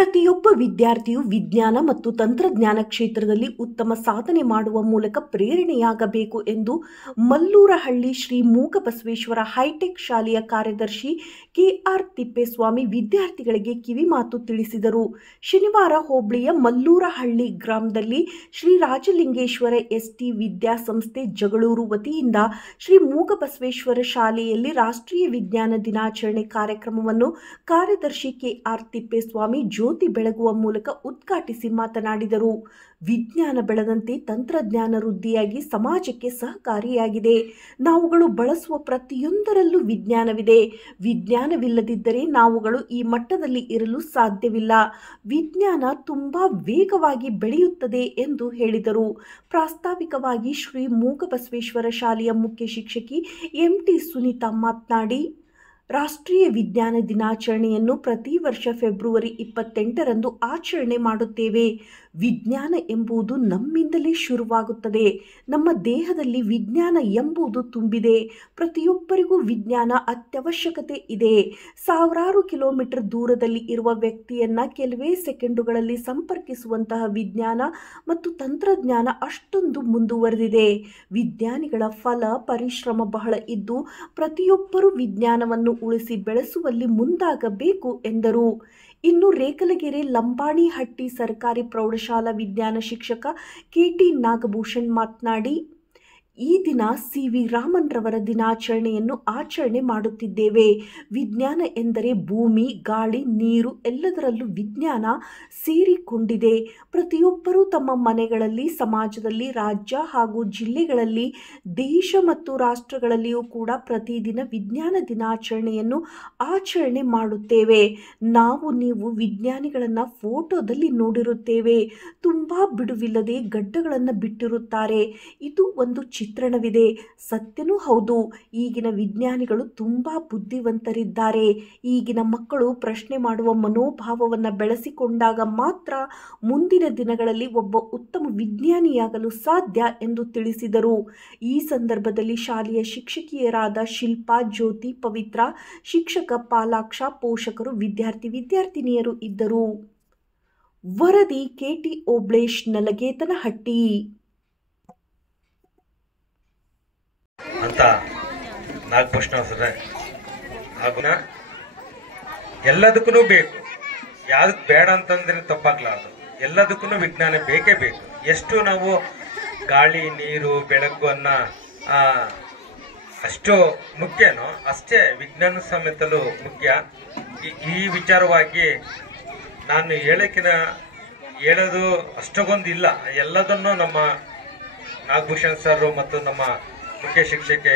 ಪ್ರತಿಯೊಬ್ಬ ವಿದ್ಯಾರ್ಥಿಯು ವಿಜ್ಞಾನ ಮತ್ತು ತಂತ್ರಜ್ಞಾನ ಕ್ಷೇತ್ರದಲ್ಲಿ ಉತ್ತಮ ಸಾಧನೆ ಮಾಡುವ ಮೂಲಕ ಪ್ರೇರಣೆಯಾಗಬೇಕು ಎಂದು ಮಲ್ಲೂರಹಳ್ಳಿ ಶ್ರೀ ಮೂಕಬಸವೇಶ್ವರ ಹೈಟೆಕ್ ಶಾಲೆಯ ಕಾರ್ಯದರ್ಶಿ ಕೆಆರ್ ತಿಪ್ಪೇಸ್ವಾಮಿ ವಿದ್ಯಾರ್ಥಿಗಳಿಗೆ ಕಿವಿಮಾತು ತಿಳಿಸಿದರು. ಶನಿವಾರ ಹೋಬಳಿಯ ಮಲ್ಲೂರಹಳ್ಳಿ ಗ್ರಾಮದಲ್ಲಿ ಶ್ರೀ ರಾಜಲಿಂಗೇಶ್ವರ ಎಸ್ಟಿ ವಿದ್ಯಾಸಂಸ್ಥೆ ಜಗಳೂರು ವತಿಯಿಂದ ಶ್ರೀ ಮೂಕಬಸವೇಶ್ವರ ಶಾಲೆಯಲ್ಲಿ ರಾಷ್ಟ್ರೀಯ ವಿಜ್ಞಾನ ದಿನಾಚರಣೆ ಕಾರ್ಯಕ್ರಮವನ್ನು ಕಾರ್ಯದರ್ಶಿ ಕೆಆರ್ ತಿಪ್ಪೇಸ್ವಾಮಿ ಜ್ಯೋತಿ ಬೆಳಗುವ ಮೂಲಕ ಉದ್ಘಾಟಿಸಿ ಮಾತನಾಡಿದರು. ವಿಜ್ಞಾನ ಬೆಳೆದಂತೆ ತಂತ್ರಜ್ಞಾನ ವೃದ್ಧಿಯಾಗಿ ಸಮಾಜಕ್ಕೆ ಸಹಕಾರಿಯಾಗಿದೆ. ನಾವುಗಳು ಬಳಸುವ ಪ್ರತಿಯೊಂದರಲ್ಲೂ ವಿಜ್ಞಾನವಿದೆ. ವಿಜ್ಞಾನವಿಲ್ಲದಿದ್ದರೆ ನಾವುಗಳು ಈ ಮಟ್ಟದಲ್ಲಿ ಇರಲು ಸಾಧ್ಯವಿಲ್ಲ. ವಿಜ್ಞಾನ ತುಂಬಾ ವೇಗವಾಗಿ ಬೆಳೆಯುತ್ತದೆ ಎಂದು ಹೇಳಿದರು. ಪ್ರಾಸ್ತಾವಿಕವಾಗಿ ಶ್ರೀ ಮೂಕಬಸವೇಶ್ವರ ಶಾಲೆಯ ಮುಖ್ಯ ಶಿಕ್ಷಕಿ ಎಂಟಿ ಸುನೀತಾ ಮಾತನಾಡಿ, ರಾಷ್ಟ್ರೀಯ ವಿಜ್ಞಾನ ದಿನಾಚರಣೆಯನ್ನು ಪ್ರತಿ ವರ್ಷ ಫೆಬ್ರವರಿ 28ರಂದು ಆಚರಣೆ ಮಾಡುತ್ತೇವೆ. ವಿಜ್ಞಾನ ಎಂಬುದು ನಮ್ಮಿಂದಲೇ ಶುರುವಾಗುತ್ತದೆ. ನಮ್ಮ ದೇಹದಲ್ಲಿ ವಿಜ್ಞಾನ ಎಂಬುದು ತುಂಬಿದೆ. ಪ್ರತಿಯೊಬ್ಬರಿಗೂ ವಿಜ್ಞಾನ ಅತ್ಯವಶ್ಯಕತೆ ಇದೆ. ಸಾವಿರಾರು ಕಿಲೋಮೀಟರ್ ದೂರದಲ್ಲಿ ಇರುವ ವ್ಯಕ್ತಿಯನ್ನ ಕೆಲವೇ ಸೆಕೆಂಡುಗಳಲ್ಲಿ ಸಂಪರ್ಕಿಸುವಂತಹ ವಿಜ್ಞಾನ ಮತ್ತು ತಂತ್ರಜ್ಞಾನ ಅಷ್ಟೊಂದು ಮುಂದುವರೆದಿದೆ. ವಿಜ್ಞಾನಿಗಳ ಫಲ ಪರಿಶ್ರಮ ಬಹಳ ಇದ್ದು ಪ್ರತಿಯೊಬ್ಬರೂ ವಿಜ್ಞಾನವನ್ನು ಉಳಿಸಿ ಬೆಳೆಸುವಲ್ಲಿ ಮುಂದಾಗಬೇಕು ಎಂದರು. ಇನ್ನು ರೇಖಲಗೆರೆ ಲಂಬಾಣಿಹಟ್ಟಿ ಸರ್ಕಾರಿ ಪ್ರೌಢಶಾಲಾ ವಿಜ್ಞಾನ ಶಿಕ್ಷಕ ಕೆಟಿ ನಾಗಭೂಷಣ್ ಮಾತನಾಡಿ, ಈ ದಿನ ಸಿ.ವಿ. ರಾಮನ್ ರವರ ದಿನಾಚರಣೆಯನ್ನು ಆಚರಣೆ ಮಾಡುತ್ತಿದ್ದೇವೆ. ವಿಜ್ಞಾನ ಎಂದರೆ ಭೂಮಿ, ಗಾಳಿ, ನೀರು ಎಲ್ಲದರಲ್ಲೂ ವಿಜ್ಞಾನ ಸೇರಿಕೊಂಡಿದೆ. ಪ್ರತಿಯೊಬ್ಬರೂ ತಮ್ಮ ಮನೆಗಳಲ್ಲಿ, ಸಮಾಜದಲ್ಲಿ, ರಾಜ್ಯ ಹಾಗೂ ಜಿಲ್ಲೆಗಳಲ್ಲಿ, ದೇಶ ಮತ್ತು ರಾಷ್ಟ್ರಗಳಲ್ಲಿಯೂ ಕೂಡ ಪ್ರತಿದಿನ ವಿಜ್ಞಾನ ದಿನಾಚರಣೆಯನ್ನು ಆಚರಣೆ ಮಾಡುತ್ತೇವೆ. ನೀವು ವಿಜ್ಞಾನಿಗಳನ್ನು ಫೋಟೋದಲ್ಲಿ ನೋಡಿರುತ್ತೇವೆ. ತುಂಬಾ ಬಿಡುವಿಲ್ಲದೆ ಗಡ್ಡಗಳನ್ನು ಬಿಟ್ಟಿರುತ್ತಾರೆ. ಇದು ಒಂದು ಚಿತ್ರಣವಿದೆ. ಸತ್ಯನೂ ಹೌದು. ಈಗಿನ ವಿಜ್ಞಾನಿಗಳು ತುಂಬಾ ಬುದ್ಧಿವಂತರಿದ್ದಾರೆ. ಈಗಿನ ಮಕ್ಕಳು ಪ್ರಶ್ನೆ ಮಾಡುವ ಮನೋಭಾವವನ್ನು ಬೆಳೆಸಿಕೊಂಡಾಗ ಮಾತ್ರ ಮುಂದಿನ ದಿನಗಳಲ್ಲಿ ಒಬ್ಬ ಉತ್ತಮ ವಿಜ್ಞಾನಿಯಾಗಲು ಸಾಧ್ಯ ಎಂದು ತಿಳಿಸಿದರು. ಈ ಸಂದರ್ಭದಲ್ಲಿ ಶಾಲೆಯ ಶಿಕ್ಷಕಿಯರಾದ ಶಿಲ್ಪಾ, ಜ್ಯೋತಿ, ಪವಿತ್ರ, ಶಿಕ್ಷಕ ಪಾಲಾಕ್ಷ, ಪೋಷಕರು, ವಿದ್ಯಾರ್ಥಿನಿಯರು ಇದ್ದರು. ವರದಿ ಕೆಟಿ ಓಬ್ಳೇಶ್, ನಲಗೇತನಹಟ್ಟಿ. ಅಂತ ನಾಗಭೂಷಣ ಅವರೇ, ಹಾಗೂ ಎಲ್ಲದಕ್ಕೂ ಬೇಕು, ಯಾವ್ದಕ್ ಬೇಡ ಅಂತಂದ್ರೆ ತಪ್ಪಾಗ್ಲಾರ್ದು. ಎಲ್ಲದಕ್ಕೂ ವಿಜ್ಞಾನ ಬೇಕೇ ಬೇಕು. ಎಷ್ಟು ನಾವು ಗಾಳಿ, ನೀರು, ಬೆಳಕು ಅಷ್ಟು ಮುಖ್ಯನೋ ಅಷ್ಟೇ ವಿಜ್ಞಾನ ಸಮೇತಲೂ ಮುಖ್ಯ. ಈ ವಿಚಾರವಾಗಿ ನಾನು ಹೇಳೋದು ಅಷ್ಟೊಂದಿಲ್ಲ. ಎಲ್ಲದನ್ನು ನಮ್ಮ ನಾಗಭೂಷಣ್ ಸರ್ ಮತ್ತು ನಮ್ಮ ಮುಖ್ಯ ಶಿಕ್ಷಕಿ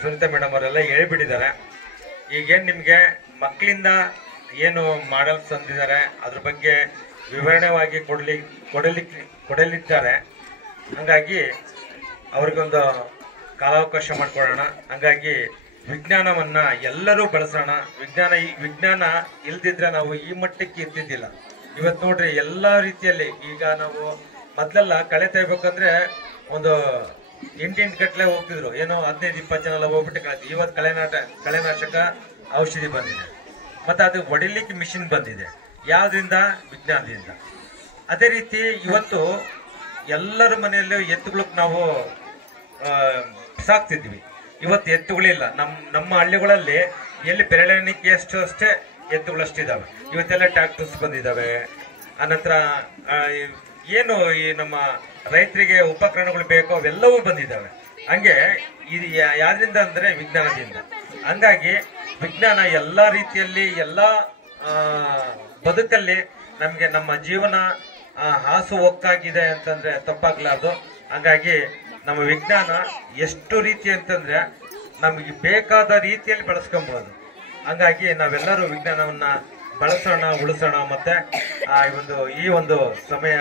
ಸುನೀತಾ ಮೇಡಮ್ ಅವರೆಲ್ಲ ಹೇಳ್ಬಿಟ್ಟಿದ್ದಾರೆ. ಈಗೇನು ನಿಮಗೆ ಮಕ್ಕಳಿಂದ ಏನು ಮಾಡಲ್ಸ್ ತಂದಿದ್ದಾರೆ ಅದ್ರ ಬಗ್ಗೆ ವಿವರಣೆವಾಗಿ ಕೊಡಲಿದ್ದಾರೆ. ಹಾಗಾಗಿ ಅವ್ರಿಗೊಂದು ಕಾಲಾವಕಾಶ ಮಾಡಿಕೊಡೋಣ. ಹಾಗಾಗಿ ವಿಜ್ಞಾನವನ್ನು ಎಲ್ಲರೂ ಬಳಸೋಣ. ವಿಜ್ಞಾನ ಇಲ್ದಿದ್ರೆ ನಾವು ಈ ಮಟ್ಟಕ್ಕೆ ಇರ್ತಿದ್ದಿಲ್ಲ. ಇವತ್ತು ನೋಡ್ರಿ, ಎಲ್ಲ ರೀತಿಯಲ್ಲಿ ಈಗ ನಾವು ಮೊದಲೆಲ್ಲ ಕಳೆ ತೆಗಿಬೇಕಂದ್ರೆ ಒಂದು ಇಂಟಿಂಟ್ ಗಟ್ಟಲೆ ಹೋಗ್ತಿದ್ರು. ಏನೋ 15-20 ಜನ ಎಲ್ಲ ಹೋಗ್ಬಿಟ್ಟು ಕಳೆ. ಇವತ್ತು ಕಳೆನಾಶಕ ಔಷಧಿ ಬಂದಿದೆ, ಮತ್ತು ಅದು ಹೊಡಿಲಿಕ್ಕೆ ಮಿಷಿನ್ ಬಂದಿದೆ. ಯಾವುದರಿಂದ? ವಿಜ್ಞಾನದಿಂದ. ಅದೇ ರೀತಿ ಇವತ್ತು ಎಲ್ಲರ ಮನೆಯಲ್ಲೂ ಎತ್ತುಗಳಿಗೆ ನಾವು ಸಾಕ್ತಿದ್ವಿ. ಇವತ್ತು ಎತ್ತುಗಳಿಲ್ಲ. ನಮ್ಮ ಹಳ್ಳಿಗಳಲ್ಲಿ ಎಲ್ಲಿ ಬೆರಳೆಣಿಕೆ ಅಷ್ಟೇ ಎತ್ತುಗಳಷ್ಟಿದ್ದಾವೆ. ಇವತ್ತೆಲ್ಲ ಟ್ರ್ಯಾಕ್ಟರ್ಸ್ ಬಂದಿದ್ದಾವೆ. ಆನಂತರ ಏನು ಈ ನಮ್ಮ ರೈತರಿಗೆ ಉಪಕರಣಗಳು ಬೇಕೋ ಅವೆಲ್ಲವೂ ಬಂದಿದ್ದಾವೆ. ಹಂಗೆ ಇದು ಯಾವ್ದ್ರಿಂದ ಅಂದರೆ ವಿಜ್ಞಾನದಿಂದ. ಹಂಗಾಗಿ ವಿಜ್ಞಾನ ಎಲ್ಲ ರೀತಿಯಲ್ಲಿ ಎಲ್ಲ ಬದುಕಲ್ಲಿ ನಮಗೆ ನಮ್ಮ ಜೀವನ ಹಾಸು ಹೋಗ್ತಾಗಿದೆ ಅಂತಂದ್ರೆ ತಪ್ಪಾಗ್ಲಾರ್ದು. ಹಂಗಾಗಿ ನಮ್ಮ ವಿಜ್ಞಾನ ಎಷ್ಟು ರೀತಿ ಅಂತಂದ್ರೆ ನಮಗೆ ಬೇಕಾದ ರೀತಿಯಲ್ಲಿ ಬಳಸ್ಕೊಬಹುದು. ಹಂಗಾಗಿ ನಾವೆಲ್ಲರೂ ವಿಜ್ಞಾನವನ್ನ ಬಳಸೋಣ, ಉಳಿಸೋಣ. ಮತ್ತೆ ಈ ಒಂದು ಸಮಯ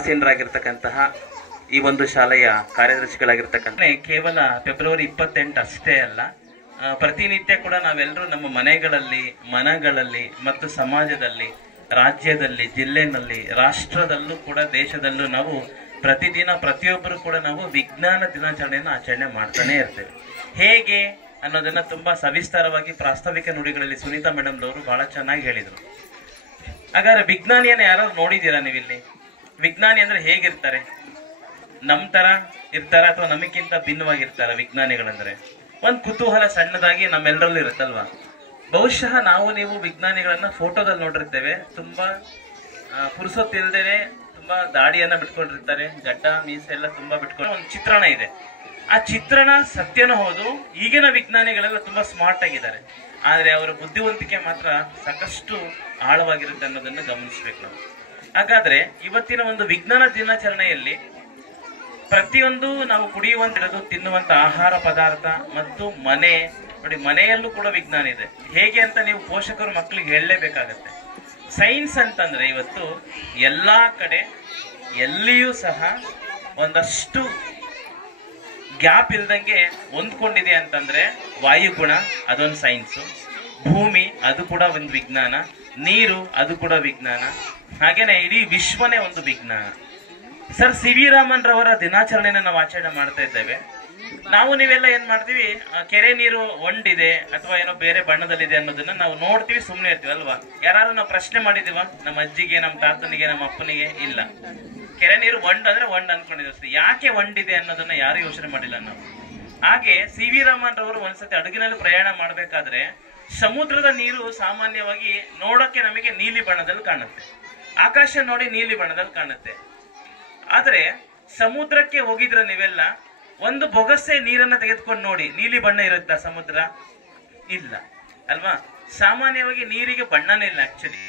ಉದಾಸೀನರಾಗಿರ್ತಕ್ಕಂತಹ ಈ ಒಂದು ಶಾಲೆಯ ಕಾರ್ಯದರ್ಶಿಗಳಾಗಿರ್ತಕ್ಕಂಥ ಕೇವಲ ಫೆಬ್ರವರಿ 28 ಅಷ್ಟೇ ಅಲ್ಲ, ಪ್ರತಿನಿತ್ಯ ಕೂಡ ನಾವೆಲ್ಲರೂ ನಮ್ಮ ಮನೆಗಳಲ್ಲಿ, ಮನಗಳಲ್ಲಿ ಮತ್ತು ಸಮಾಜದಲ್ಲಿ, ರಾಜ್ಯದಲ್ಲಿ, ಜಿಲ್ಲೆನಲ್ಲಿ, ರಾಷ್ಟ್ರದಲ್ಲೂ ಕೂಡ, ದೇಶದಲ್ಲೂ ನಾವು ಪ್ರತಿದಿನ ಪ್ರತಿಯೊಬ್ಬರು ಕೂಡ ನಾವು ವಿಜ್ಞಾನ ದಿನಾಚರಣೆಯನ್ನು ಆಚರಣೆ ಮಾಡ್ತಾನೆ ಇರ್ತೇವೆ. ಹೇಗೆ ಅನ್ನೋದನ್ನ ತುಂಬಾ ಸವಿಸ್ತಾರವಾಗಿ ಪ್ರಾಸ್ತಾವಿಕ ನುಡಿಗಳಲ್ಲಿ ಸುನೀತಾ ಮೇಡಮ್ ಅವರು ಬಹಳ ಚೆನ್ನಾಗಿ ಹೇಳಿದರು. ಹಾಗಾದ್ರೆ ವಿಜ್ಞಾನಿಯನ್ನ ಯಾರಾದ್ರು ನೋಡಿದ್ದೀರಾ ನೀವಿಲ್ಲಿ? ವಿಜ್ಞಾನಿ ಅಂದ್ರೆ ಹೇಗಿರ್ತಾರೆ? ನಮ್ ತರ ಇರ್ತಾರ ಅಥವಾ ನಮಗಿಂತ ಭಿನ್ನವಾಗಿರ್ತಾರ? ವಿಜ್ಞಾನಿಗಳಂದ್ರೆ ಒಂದ್ ಕುತೂಹಲ ಸಣ್ಣದಾಗಿ ನಮ್ಮೆಲ್ಲರಲ್ಲೂ ಇರುತ್ತಲ್ವಾ? ಬಹುಶಃ ನಾವು ನೀವು ವಿಜ್ಞಾನಿಗಳನ್ನ ಫೋಟೋದಲ್ಲಿ ನೋಡಿರ್ತೇವೆ, ತುಂಬಾ ಪುರುಸೊತ್ತಿಲ್ದೇನೆ ತುಂಬಾ ದಾಡಿಯನ್ನ ಬಿಟ್ಕೊಂಡಿರ್ತಾರೆ, ಗಡ್ಡ ಮೀಸೆ ಎಲ್ಲ ತುಂಬಾ ಬಿಟ್ಕೊಂಡು ಒಂದು ಚಿತ್ರಣ ಇದೆ. ಆ ಚಿತ್ರಣ ಸತ್ಯನೂ ಹೌದು. ಈಗಿನ ವಿಜ್ಞಾನಿಗಳೆಲ್ಲ ತುಂಬಾ ಸ್ಮಾರ್ಟ್ ಆಗಿದ್ದಾರೆ, ಆದ್ರೆ ಅವರ ಬುದ್ಧಿವಂತಿಕೆ ಮಾತ್ರ ಸಾಕಷ್ಟು ಆಳವಾಗಿರುತ್ತೆ ಅನ್ನೋದನ್ನ ಗಮನಿಸ್ಬೇಕು ನಾವು. ಹಾಗಾದ್ರೆ ಇವತ್ತಿನ ಒಂದು ವಿಜ್ಞಾನ ದಿನಾಚರಣೆಯಲ್ಲಿ ಪ್ರತಿಯೊಂದು ನಾವು ಕುಡಿಯುವಂತಿರೋದು, ತಿನ್ನುವಂತ ಆಹಾರ ಪದಾರ್ಥ ಮತ್ತು ಮನೆ ನೋಡಿ, ಮನೆಯಲ್ಲೂ ಕೂಡ ವಿಜ್ಞಾನ ಇದೆ. ಹೇಗೆ ಅಂತ ನೀವು ಪೋಷಕರು ಮಕ್ಕಳಿಗೆ ಹೇಳಲೇಬೇಕಾಗತ್ತೆ. ಸೈನ್ಸ್ ಅಂತಂದ್ರೆ ಇವತ್ತು ಎಲ್ಲಾ ಕಡೆ ಎಲ್ಲಿಯೂ ಸಹ ಒಂದಷ್ಟು ಗ್ಯಾಪ್ ಇಲ್ದಂಗೆ ಹೊಂದ್ಕೊಂಡಿದೆ ಅಂತಂದ್ರೆ ವಾಯುಗುಣ ಅದೊಂದು ಸೈನ್ಸು, ಭೂಮಿ ಅದು ಕೂಡ ಒಂದು ವಿಜ್ಞಾನ, ನೀರು ಅದು ಕೂಡ ವಿಜ್ಞಾನ, ಹಾಗೇನೆ ಇಡೀ ವಿಶ್ವನೇ ಒಂದು ವಿಜ್ಞಾನ. ಸರ್ ಸಿ ವಿ ರಾಮನ್ ರವರ ದಿನಾಚರಣೆನ ನಾವು ಆಚರಣೆ ಮಾಡ್ತಾ ಇದ್ದೇವೆ. ನಾವು ನೀವೆಲ್ಲ ಏನ್ ಮಾಡ್ತೀವಿ, ಕೆರೆ ನೀರು ಒಂಡಿದೆ ಅಥವಾ ಏನೋ ಬೇರೆ ಬಣ್ಣದಲ್ಲಿದೆ ಅನ್ನೋದನ್ನ ನಾವು ನೋಡ್ತೀವಿ, ಸುಮ್ಮನೆ ಇರ್ತೀವಿ ಅಲ್ವಾ? ಯಾರು ನಾವು ಪ್ರಶ್ನೆ ಮಾಡಿದೀವ? ನಮ್ಮ ಅಜ್ಜಿಗೆ, ನಮ್ಮ ತಾತನಿಗೆ, ನಮ್ಮ ಅಪ್ಪನಿಗೆ? ಇಲ್ಲ. ಕೆರೆ ನೀರು ಒಂಡ್ ಅಂದ್ರೆ ಒಂಡ್ ಅನ್ಕೊಂಡಿದ್ವಿ, ಯಾಕೆ ಒಂಡಿದೆ ಅನ್ನೋದನ್ನ ಯಾರು ಯೋಚನೆ ಮಾಡಿಲ್ಲ ನಾವು. ಹಾಗೆ ಸಿ ವಿ ರಾಮನ್ ರವರು ಒಂದ್ಸತಿ ಹಡಗಿನಲ್ಲಿ ಪ್ರಯಾಣ ಮಾಡ್ಬೇಕಾದ್ರೆ ಸಮುದ್ರದ ನೀರು ಸಾಮಾನ್ಯವಾಗಿ ನೋಡಕ್ಕೆ ನಮಗೆ ನೀಲಿ ಬಣ್ಣದಲ್ಲಿ ಕಾಣುತ್ತೆ, ಆಕಾಶ ನೋಡಿ ನೀಲಿ ಬಣ್ಣದಲ್ಲಿ ಕಾಣುತ್ತೆ. ಆದ್ರೆ ಸಮುದ್ರಕ್ಕೆ ಹೋಗಿದ್ರ ನೀವೆಲ್ಲ, ಒಂದು ಬೊಗಸೆ ನೀರನ್ನ ತೆಗೆದುಕೊಂಡು ನೋಡಿ, ನೀಲಿ ಬಣ್ಣ ಇರುತ್ತಾ ಸಮುದ್ರ? ಇಲ್ಲ ಅಲ್ವಾ? ಸಾಮಾನ್ಯವಾಗಿ ನೀರಿಗೆ ಬಣ್ಣನೇ ಇಲ್ಲ ಆಕ್ಚುಲಿ.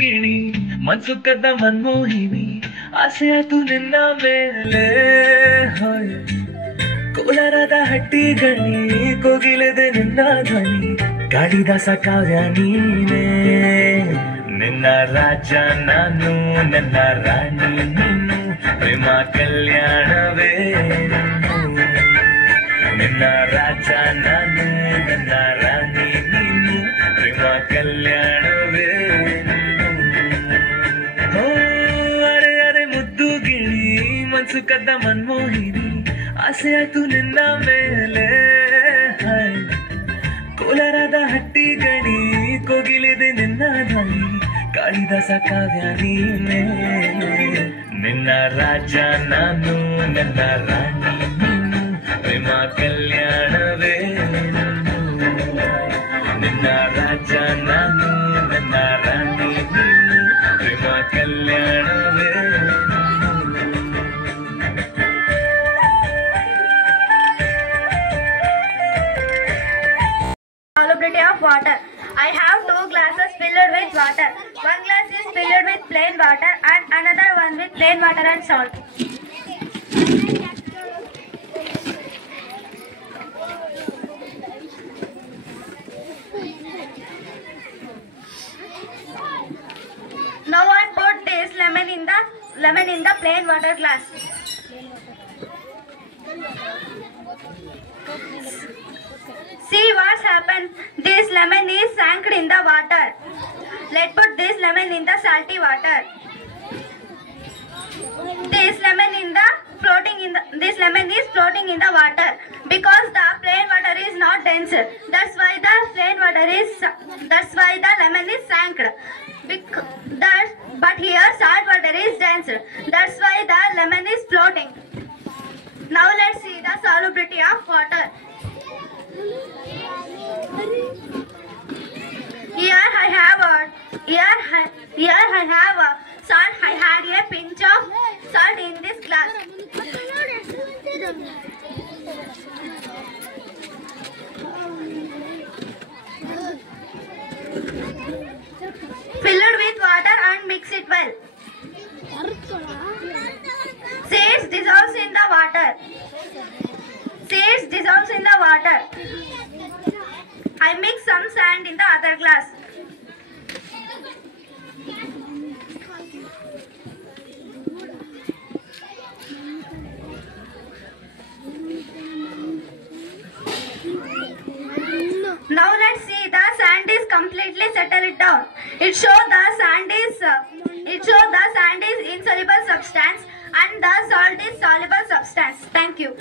ಗಿಣಿ ಮನ್ಸು ಕದ್ದ ಮನ್ಮೋಹಿನಿ ಆಸೆ ಆಯ್ತು ನಿನ್ನ ಮೇಲೆ ಹಾಯ್ ಕೋಲಾರದ ಹಟ್ಟಿ ಗಣಿ ಕೋಗಿಲೆದೆ ನಿನ್ನ ಧ್ವನಿ ಕಾಳಿದಾಸ ಕಾವ್ಯ ನೀನೇ ನಿನ್ನ ರಾಜ ನಾನು ನನ್ನ ರಾಣಿ ನೀನು ಪ್ರೇಮ ಕಲ್ಯಾಣವೇ ನಿನ್ನ ರಾಜ ನಾನು ನನ್ನ ರಾಣಿ ನೀನು ಪ್ರೇಮ ಕಲ್ಯಾಣವೇ ಹೋ ಅರೆ ಅರೆ ಮುದ್ದು ಗಿಳಿ ಮನ್ಸು ಕದ್ದ ಮನ್ಮೋಹಿನಿ ಆಸೆ ಆಯ್ತು ನಿನ್ನ ಮೇಲೆ ಹಾಯ್ ಕೋಲಾರದ ಹಟ್ಟಿ ಗಣಿ ಕೋಗಿಲೆದೆ ನಿನ್ನ ಧ್ವನಿ ಕಾಳಿದಾಸ ಕಾವ್ಯ ನೀನೇ ನಿನ್ನ ರಾಜ ನಾನು ನನ್ನ ರಾಣಿ ನೀನು ಪ್ರೇಮ ಕಲ್ಯಾಣವೇ ನಿನ್ನ ರಾಜ ನಾನು ನನ್ನ ರಾಣಿ ನೀನು ಪ್ರೇಮ ಕಲ್ಯಾಣವೇ Solubility of water. I have 2 glasses filled with water. One glass is filled with plain water and another one with plain water and salt. Now I put this lemon in the plain water glass. See what's happened. This lemon is sank in the water. Let's put this lemon in the salty water. This lemon is floating in the water because the plain water is not dense. That's why the lemon is sank. But here salt water is dense. That's why the lemon is floating. Now let's see the solubility of water. Here I have a salt. I had a pinch of salt in this glass. Fill it with water and mix it well. Seeds dissolves in the water. I mix some sand in the other glass. Now let's see the sand is completely settled down. It shows the sand is insoluble substance and the salt is soluble substance. Thank you.